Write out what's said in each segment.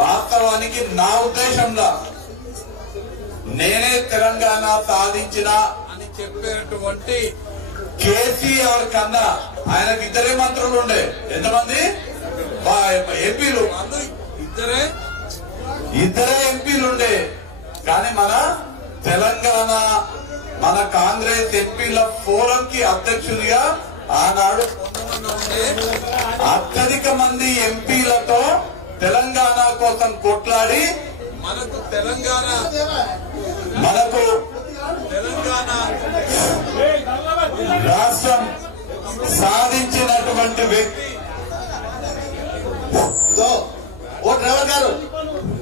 వాస్తవానికి నా ఉద్దేశంలో నేనే తెలంగాణ సాధించిన అని చెప్పేటువంటి కేసీఆర్ కన్నా ఆయనకు ఇద్దరే మంత్రులు ఉండే. ఎంతమంది ఎంపీలు? ఇద్దరే ఎంపీలు ఉండే. కానీ మన తెలంగాణ మన కాంగ్రెస్ ఎంపీల ఫోరం కి అధ్యక్షుడిగా ఆనాడు అత్యధిక మంది ఎంపీలతో తెలంగాణ కోసం కొట్లాడి మనకు తెలంగాణ రాష్ట్రం సాధించినటువంటి వ్యక్తి. ఓ డ్రైవర్ గారు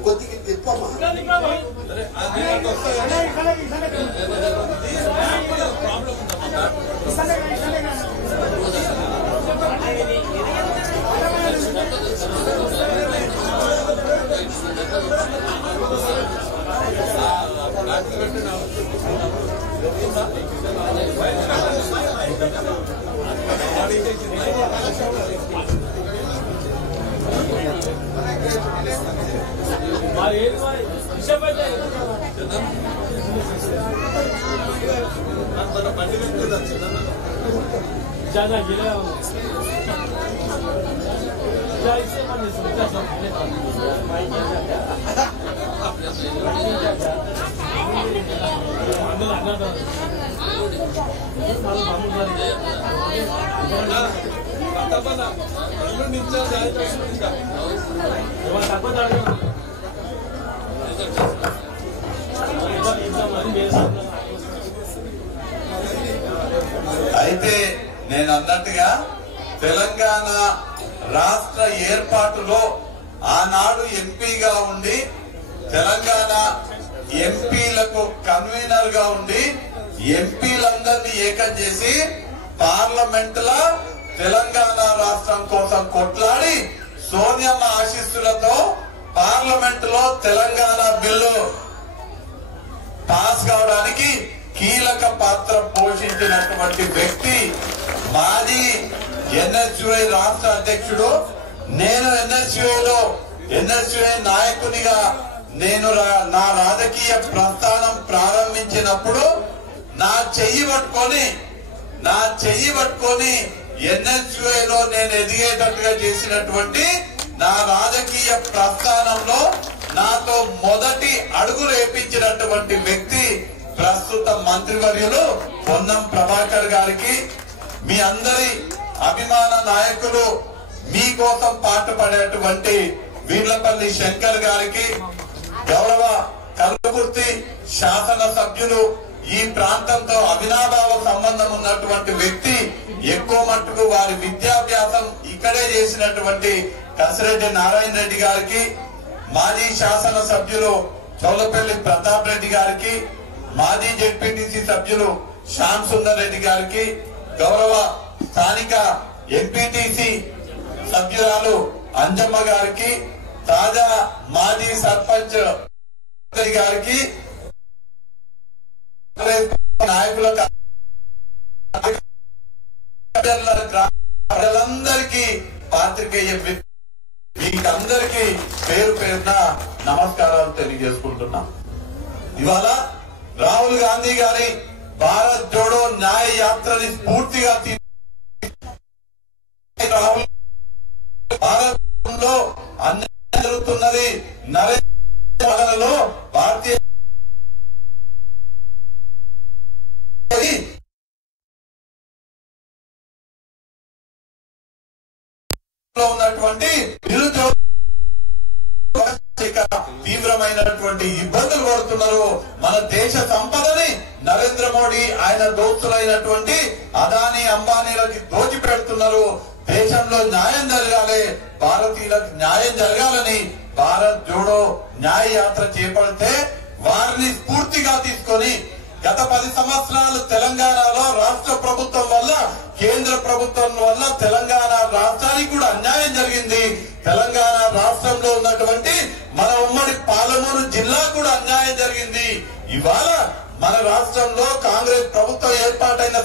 కొద్దిగా తిప్పమ్మా. అయితే నేను అన్నట్టుగా తెలంగాణ రాష్ట్ర ఏర్పాటులో ఆనాడు ఎంపీగా ఉండి తెలంగాణ ఎంపీలకు కన్వీనర్ గా ఉండి ఎంపీలందరినీ ఏకం చేసి పార్లమెంట్ లో తెలంగాణ రాష్ట్రం కోసం కొట్లాడి సోనియమ్మ ఆశీస్సులతో పార్లమెంట్ లో తెలంగాణ బిల్లు పాస్ కావడానికి కీలక పాత్ర పోషించినటువంటి వ్యక్తి మాజీ ఎన్ఎస్యుఐ రాష్ట్ర అధ్యక్షుడు. నేను ఎన్ఎస్యుఐ నాయకునిగా నేను నా రాజకీయ ప్రస్థానం ప్రారంభించినప్పుడు నా చెయ్యి పట్టుకొని ఎన్ఎస్యుఐ లో నేను ఎదిగేటట్టుగా చేసినటువంటి నా రాజకీయ ప్రస్థానంలో నాతో మొదటి అడుగు రేపించినటువంటి వ్యక్తి ప్రస్తుత మంత్రివర్యులు పొన్నం ప్రభాకర్ గారికి, మీ అందరి అభిమాన నాయకులు, మీకోసం పాటుపడేటువంటి వీర్లపల్లి శంకర్ గారికి, గౌరవ కల్వకుర్తి శాసన సభ్యులు, ఈ ప్రాంతంతో అవినాభావ సంబంధం ఉన్నటువంటి వ్యక్తి, ఎక్కువ మట్టుకు వారి విద్యాభ్యాసం ఇక్కడే చేసినటువంటి కసిరెడ్డి నారాయణ రెడ్డి గారికి, మాజీ శాసన సభ్యులు చౌలపల్లి ప్రతాప్ రెడ్డి గారికి, మాజీ జెడ్పీటీసీ సభ్యులు శ్యామ్ సుందర్ రెడ్డి గారికి, గౌరవ స్థానిక ఎంపీటీసీ సభ్యురాలు అంజమ్మ గారికి, తాజా మాజీ సర్పంచ్ గారికి, నాయకులకు, ప్రజలందరికీ, పాత్రికేయ మీకందరికీ పేరు పేరున నమస్కారాలు తెలియజేసుకుంటున్నాం. ఇవాళ రాహుల్ గాంధీ గారి భారత్ జోడో న్యాయ యాత్రని స్ఫూర్తిగా భారతంలో అన్యాయం జరుగుతున్నది. నరేంద్ర భారతీయ ఉన్నటువంటి నిరుద్యోగ తీవ్రమైనటువంటి ఇబ్బందులు పడుతున్నారు. మన దేశ సంపదని నరేంద్ర మోడీ ఆయన దోస్తులైనటువంటి అదానీ అంబానీలకి దోచిపెడుతున్నారు. దేశంలో న్యాయం జరగాలి, భారతీయులకు న్యాయం జరగాలని భారత్ జోడో న్యాయ యాత్ర చేపడితే వారిని స్ఫూర్తిగా తీసుకొని గత 10 సంవత్సరాలు తెలంగాణలో రాష్ట్ర ప్రభుత్వం వల్ల, కేంద్ర ప్రభుత్వం వల్ల తెలంగాణ రాష్ట్రానికి కూడా అన్యాయం జరిగింది. తెలంగాణ రాష్ట్రంలో ఉన్నటువంటి మన ఉమ్మడి పాలమూరు జిల్లా కూడా అన్యాయం జరిగింది. ఇవాళ మన రాష్ట్రంలో కాంగ్రెస్ ప్రభుత్వం ఏర్పాటైన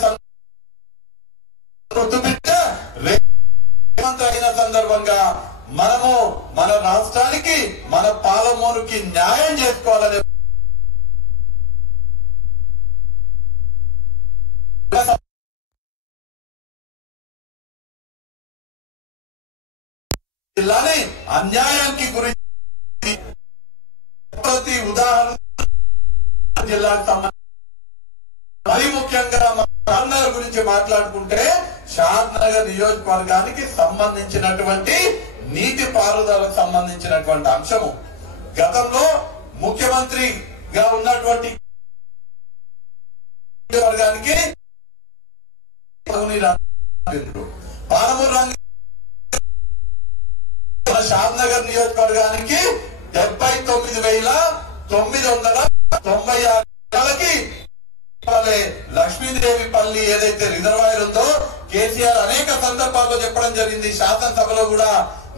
సందర్భంగా మనము మన రాష్ట్రానికి మన పాలమూరుకి న్యాయం చేసుకోవాలనే జిల్లాని అన్యాయానికి గురించి ప్రతి ఉదాహరణ జిల్లాకు సంబంధించి మరి ముఖ్యంగా షాద్ నగర్ గురించి మాట్లాడుకుంటే షాద్ నగర్ నియోజకవర్గానికి సంబంధించినటువంటి నీటి పారుదలకు సంబంధించినటువంటి అంశము గతంలో ముఖ్యమంత్రిగా ఉన్నటువంటి వర్గానికి పాలమూరు షాద్ నగర్ నియోజకవర్గానికి 79,996 లక్ష్మీదేవి పల్లి ఏదైతే రిజర్వాయర్ ఉందో కేసీఆర్ అనేక సందర్భాల్లో చెప్పడం జరిగింది. శాసనసభలో కూడా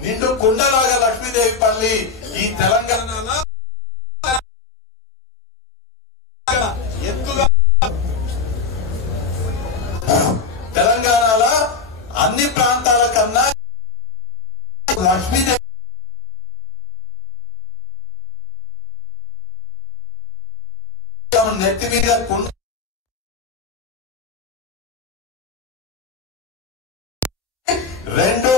నిండు కుండలాగా లక్ష్మీదేవి పల్లి ఈ తెలంగాణలో ఎత్తుగా తెలంగాణలో అన్ని ప్రాంతాల కన్నా లక్ష్మీదేవి నెత్తి మీద రెండు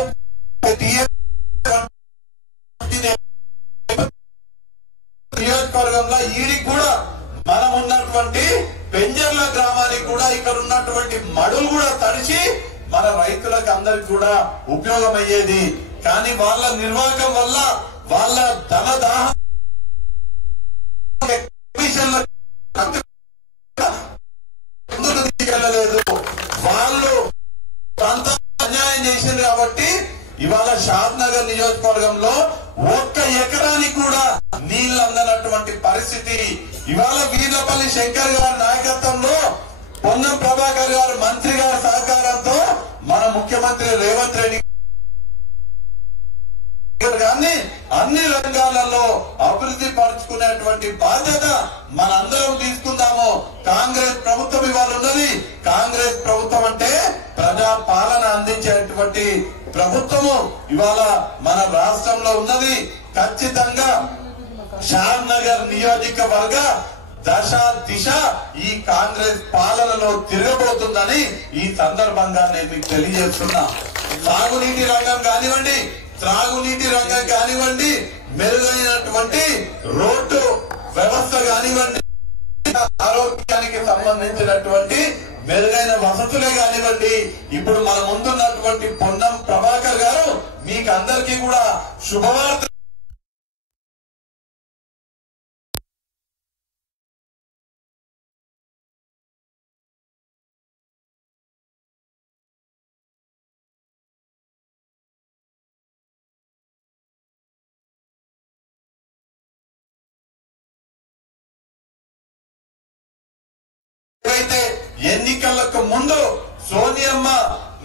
నియోజకవర్గంలో ఈడికి కూడా మనం ఉన్నటువంటి పెంజర్ల గ్రామానికి కూడా ఇక్కడ ఉన్నటువంటి మడులు కూడా తడిచి మన రైతులకు అందరికి కూడా ఉపయోగం అయ్యేది. కానీ వాళ్ళ నిర్వాహకం వల్ల వాళ్ళ ధన దాహం ముందుకు తీసుకెళ్లలేదు. వాళ్ళు అన్యాయం చేసింది కాబట్టి ఇవాళ షాద్ నగర్ నియోజకవర్గంలో 1 ఎకరానికి కూడా నీళ్లు అందనటువంటి పరిస్థితి. ఇవాళ వీర్లపల్లి శంకర్ గారి నాయకత్వంలో పొన్నం ప్రభాకర్ గారు మంత్రి గారి సహకారంతో మన ముఖ్యమంత్రి రేవంత్ రెడ్డి గారిని అన్ని రంగాలలో అభివృద్ధి పరుచుకునేటువంటి బాధ్యత మనందరం తీసుకుందాము. కాంగ్రెస్ ప్రభుత్వం ఇవాళ ఉన్నది. కాంగ్రెస్ ప్రభుత్వం అంటే ప్రజా పాలన అందించేటువంటి ప్రభుత్వము ఇవాళ మన రాష్ట్రంలో ఉన్నది. ఖచ్చితంగా షాద్ నగర్ నియోజకవర్గ దశ దిశ ఈ కాంగ్రెస్ పాలనలో తిరగబోతుందని ఈ సందర్భంగా నేను మీకు తెలియజేస్తున్నా. సాగునీటి రంగం కానివ్వండి, త్రాగునీటి రంగం కానివ్వండి, మెరుగైనటువంటి రోడ్డు వ్యవస్థ కానివ్వండి, ఆరోగ్యానికి సంబంధించినటువంటి మెరుగైన వసతులే కానివ్వండి, ఇప్పుడు మన ముందున్నటువంటి పొన్నం ప్రభాకర్ గారు మీకు అందరికీ కూడా శుభవార్త ఎన్నికలకు ముందు సోనియమ్మ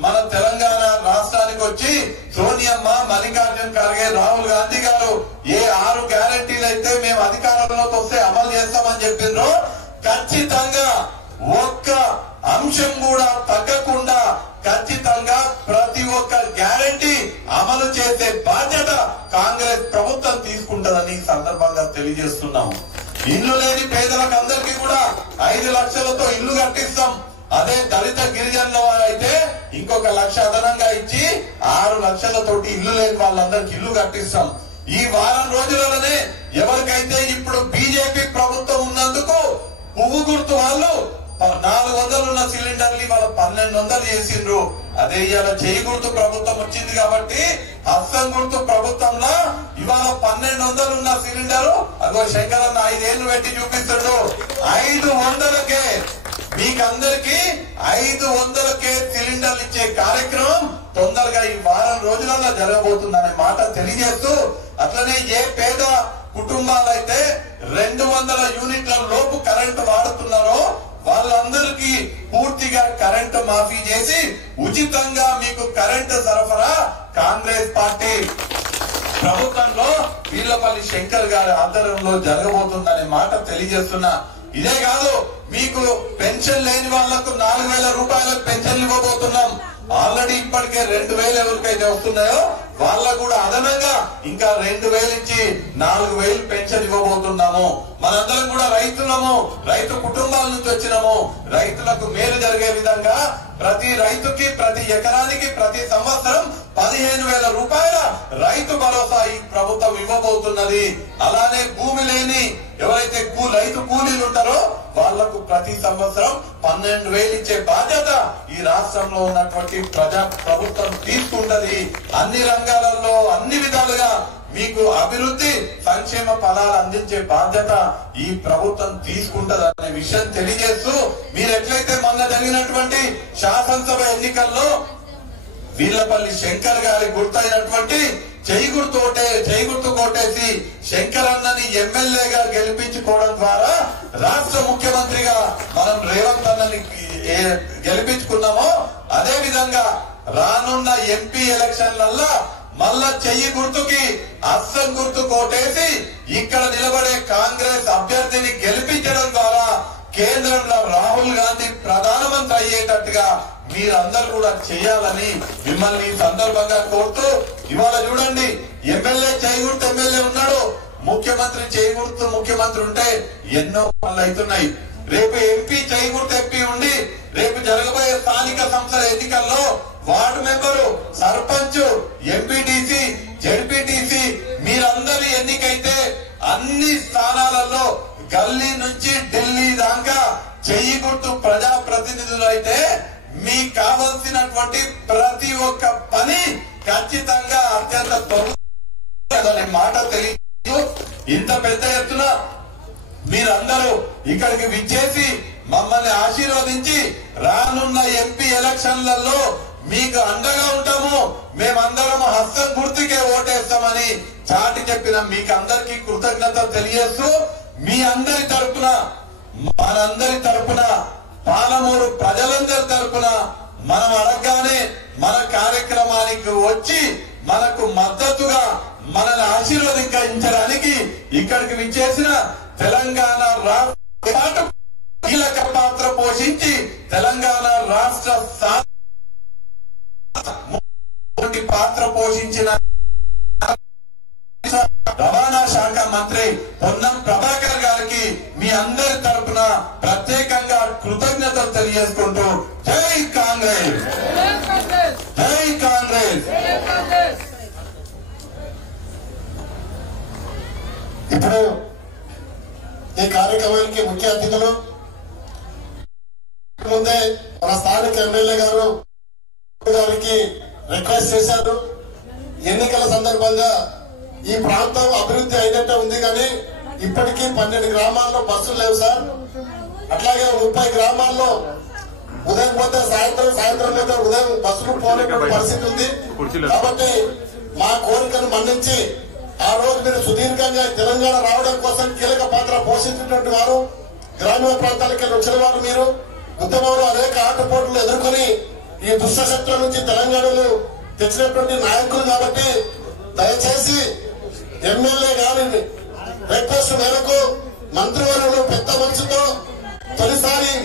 మన తెలంగాణ రాష్ట్రానికి వచ్చి సోనియమ్మ, మల్లికార్జున్ ఖర్గే, రాహుల్ గాంధీ గారు ఏ 6 గ్యారంటీలు అయితే మేము అధికారంలోకి వస్తే అమలు చేస్తామని చెప్పిండ్రో ఖచ్చితంగా ఒక్క అంశం కూడా తగ్గకుండా ఖచ్చితంగా ప్రతి ఒక్క గ్యారంటీ అమలు చేసే బాధ్యత కాంగ్రెస్ ప్రభుత్వం తీసుకుంటదని సందర్భంగా తెలియజేస్తున్నాము. ఇల్లు లేని పేదలకు అందరికీ కూడా 5 లక్షలతో ఇల్లు కట్టిస్తాం. అదే దళిత గిరిజనుల అయితే ఇంకొక 1 లక్ష అదనంగా ఇచ్చి 6 లక్షలతోటి ఇల్లు లేని వాళ్ళందరికి ఇల్లు కట్టిస్తాం. ఈ వారం రోజులలోనే ఎవరికైతే ఇప్పుడు బీజేపీ ప్రభుత్వం ఉన్నందుకు పువ్వు గుర్తు వాళ్ళు 400 ఉన్న సిలిండర్లు ఇవాళ 1200 చేసిండ్రు. అదే ఇవాళ చేయి గుర్తు ప్రభుత్వం వచ్చింది కాబట్టి హస్తం గుర్తు ప్రభుత్వంలో ఇవాళ 1200 ఉన్న సిలిండర్ అదో శంకరన్న 5 ఏళ్లు పెట్టి చూపిస్తాడు. 500కే మీకందరికి 500కే సిలిండర్లు ఇచ్చే కార్యక్రమం తొందరగా ఈ వారం రోజులలో జరగబోతుందనే మాట తెలియజేస్తూ, అట్లనే ఏ పేద కుటుంబాలైతే 200 యూనిట్ల లోపు కరెంటు వాడుతున్నారో వాళ్ళందరికీ పూర్తిగా కరెంటు మాఫీ చేసి ఉచితంగా మీకు కరెంటు సరఫరా కాంగ్రెస్ పార్టీ ప్రభుత్వంలో వీర్లపల్లి శంకర్ గారి ఆధ్వర్యంలో జరగబోతుందనే మాట తెలియజేస్తున్నా. ఇదే కాదు మీకు పెన్షన్ లేని వాళ్లకు 4,000 రూపాయలకు పెన్షన్లు ఇవ్వబోతున్నాం. ఆల్రెడీ ఇప్పటికే 2,000 ఎవరికైతే వస్తున్నాయో వాళ్ళకు కూడా అదనంగా ఇంకా 2,000 ఇచ్చి 4,000 పెన్షన్ ఇవ్వబోతున్నాము. మనందరం కూడా రైతులము, రైతు కుటుంబాల నుంచి వచ్చినాము. రైతులకు మేలు జరిగే విధంగా ప్రతి రైతుకి ప్రతి ఎకరానికి ప్రతి సంవత్సరం 15,000 రూపాయల రైతు భరోసా ఈ ప్రభుత్వం ఇవ్వబోతున్నది. అలానే భూమి లేని ఎవరైతే రైతు కూలీలు ఉంటారో వాళ్లకు ప్రతి సంవత్సరం 12,000 ఇచ్చే బాధ్యత ఈ రాష్ట్రంలో ఉన్నటువంటి ప్రభుత్వం తీసుకుంటది. అన్ని రంగాలలో అన్ని విధాలుగా మీకు అభివృద్ధి సంక్షేమ ఫలాలు అందించే బాధ్యత ఈ ప్రభుత్వం తీసుకుంటది అనే విషయం తెలియజేస్తూ, మీరు ఎట్లయితే మొన్న జరిగినటువంటి శాసనసభ ఎన్నికల్లో వీళ్లపల్లి శంకర్ గారి గుర్తైనటువంటి చేయి గుర్తు కొట్టేసి శంకర్ అన్నని ఎమ్మెల్యేగా గెలిపించుకోవడం ద్వారా రాష్ట్ర ముఖ్యమంత్రిగా మనం రేవంత్ అన్నని గెలిపించుకున్నామో అదే విధంగా రానున్న ఎంపీ ఎలక్షన్లల్లో మళ్ళా చెయ్యి గుర్తుకి అస్సం గుర్తు కోటేసి ఇక్కడ నిలబడే కాంగ్రెస్ అభ్యర్థిని గెలిపించడం ద్వారా కేంద్రంలో రాహుల్ గాంధీ ప్రధానమంత్రి అయ్యేటట్టుగా మీరందరూ కూడా చేయాలని మిమ్మల్ని ఈ సందర్భంగా కోరుతూ, ఇవాళ చూడండి ఎమ్మెల్యే చేయూర్తి ఎమ్మెల్యే ఉన్నాడు, ముఖ్యమంత్రి చేయూర్తి ముఖ్యమంత్రి ఉంటే ఎన్నో పనులు అవుతున్నాయి. రేపు ఎంపీ చేయూర్తి ఎంపీ ఉండి రేపు జరగబోయే స్థానిక సంస్థల ఎన్నికల్లో ward member, sarpanch, MPTC, ZPTC మీరందరి ఎన్నికైతే అన్ని స్థానాలలో గల్లీ నుంచి ఢిల్లీ దాకా చెయ్యి గుర్తు ప్రజా ప్రతినిధులు అయితే మీకు కావలసినటువంటి ప్రతి ఒక్క పని ఖచ్చితంగా అత్యంత త్వరగా మాట తెలియదు. ఇంత పెద్ద ఎత్తున మీరందరూ ఇక్కడికి విచ్చేసి మమ్మల్ని ఆశీర్వదించి రానున్న ఎంపీ ఎలక్షన్లలో మీకు అండగా ఉంటాము, మేమందరం హస్తం గుర్తుకే ఓటేస్తామని చాటి చెప్పిన మీకు అందరికీ కృతజ్ఞత తెలియజేస్తూ, మీ అందరి తరపున మనందరి తరపున పాలమూరు ప్రజలందరి తరపున మనం అడగగానే మన కార్యక్రమానికి వచ్చి మనకు మద్దతుగా మనల్ని ఆశీర్వదించడానికి ఇక్కడికి విచ్చేసిన తెలంగాణ రాష్ట్ర కీలక పాత్ర పోషించి తెలంగాణ రాష్ట్ర పాత్ర పోషించిన రవాణా శాఖ మంత్రి పొన్నం ప్రభాకర్ గారికి మీ అందరి తరపున ప్రత్యేకంగా కృతజ్ఞతలు తెలియజేసుకుంటూ జై కాంగ్రెస్, జై కాంగ్రెస్. ఇప్పుడు ఈ కార్యక్రమానికి ముఖ్య అతిథులు ముందే మన స్థానిక ఎమ్మెల్యే గారికి రిక్వెస్ట్ చేశారు. ఎన్నికల సందర్భంగా ఈ ప్రాంతం అభివృద్ధి అయినట్టే ఉంది కానీ ఇప్పటికీ 12 గ్రామాల్లో బస్సులు లేవు సార్. అట్లాగే 30 గ్రామాల్లో ఉదయం పోతే సాయంత్రం పోతే ఉదయం బస్సులు పోలేటువంటి పరిస్థితి ఉంది. కాబట్టి మా కోరికను మన్నించి ఆ రోజు మీరు సుదీర్ఘంగా తెలంగాణ రావడం కోసం కీలక పాత్ర పోషించినటువంటి వారు, గ్రామీణ ప్రాంతాలకి వచ్చిన వారు, మీరు ఉద్యమంలో అనేక ఆటపోట్లు ఎదుర్కొని ఈ దుష్టశక్తుల నుంచి తెలంగాణలో తెచ్చినటువంటి నాయకులు. కాబట్టి దయచేసి ఎమ్మెల్యే గారి రిక్వెస్ట్ మేరకు మంత్రివర్యులు పెద్ద మనసుతో తొలిసారి